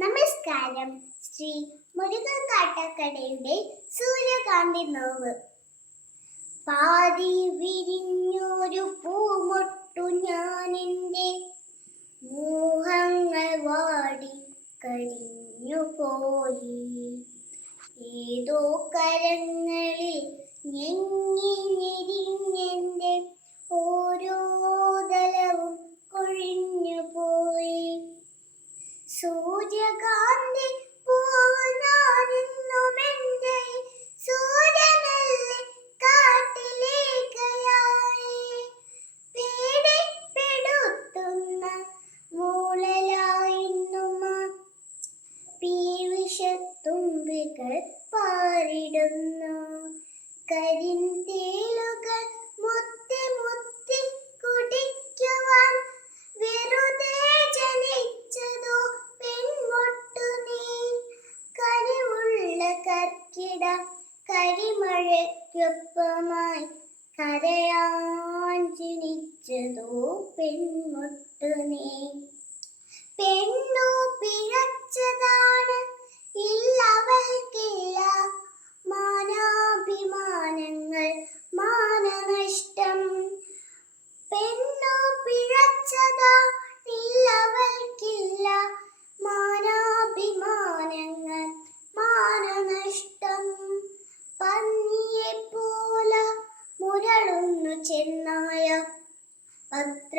നമസ്കാരം. ശ്രീ മുരുകൻ കാട്ടക്കടയുടെ സൂര്യകാന്തി നോവ്. പാതി വിരിഞ്ഞൊരു പൂമൊട്ടു ഞാനെന്റെ മോഹങ്ങൾ വാടി കരിഞ്ഞു പോയി. ഏതോ കരങ്ങളിൽ ഞെങ്ങി ഞെരിഞ്ഞെന്റെ ഓരോ തലവും കൊഴിഞ്ഞു പോയി. സൂര്യകാന്തി പീവിഷത്തുമ്പികൾ പാറിടുന്നു കരിന്തേളുകൾ മുത്തി മുത്തി കുടിക്കുവാൻ വെറുതെ ജനിച്ചതോ പെൺമൊട്ടു നീ. കനിവുള്ള കർക്കിട കരിമഴയ്ക്കൊപ്പമായി കരയാൻ ജനിച്ചതോ പെൺമൊട്ടു നീ.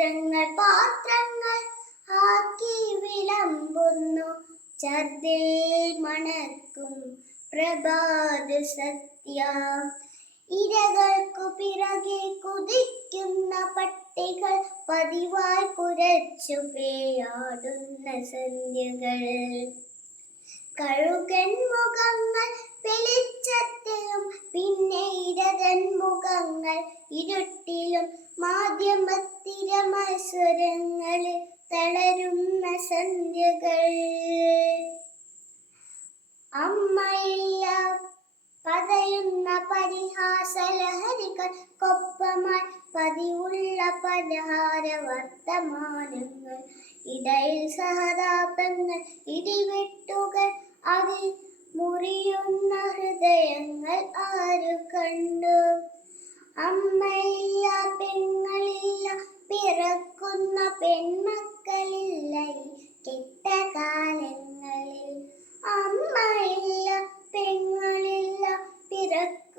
പത്രങ്ങൾ പാത്രങ്ങൾ ആക്കി വിളമ്പുന്നു. ചതിൽ മണക്കും പ്രഭാത സത്യ. ഇരകൾക്കു പിറകെ കുതിക്കുന്ന പട്ടികൾ പതിവായി കുരച്ചു പേയാടുന്ന സന്ധ്യകൾ. കഴുകൻ മുഖങ്ങൾ വെളിച്ചത്തിലും പിന്നെ ഇരകൻ മുഖങ്ങൾ ഇരുട്ടിലും മത്സരങ്ങളിൽ തളരുന്ന സന്ധ്യകൾ. അമ്മയില്ല പതയുന്ന പരിഹാസലഹരികൾ കൊപ്പമായി പതിവുള്ള പലഹാര വർത്തമാനങ്ങൾ. ഇടയിൽ സഹതാപങ്ങൾ ഇടിവെട്ടുകൾ അതിൽ മുറിയുന്ന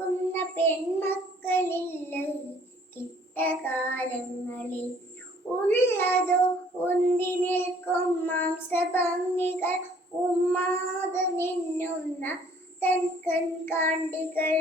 പിറക്കുന്ന പെൺമക്കളില്ല. കിട്ടകാലങ്ങളിൽ കെട്ട കാലങ്ങളിൽ ഉള്ളതോ ഉന്തി നിൽക്കും മാംസഭംഗികൾ. ഉമ്മാതെ നിന്നുന്ന തൻ കൺകാണ്ടികൾ.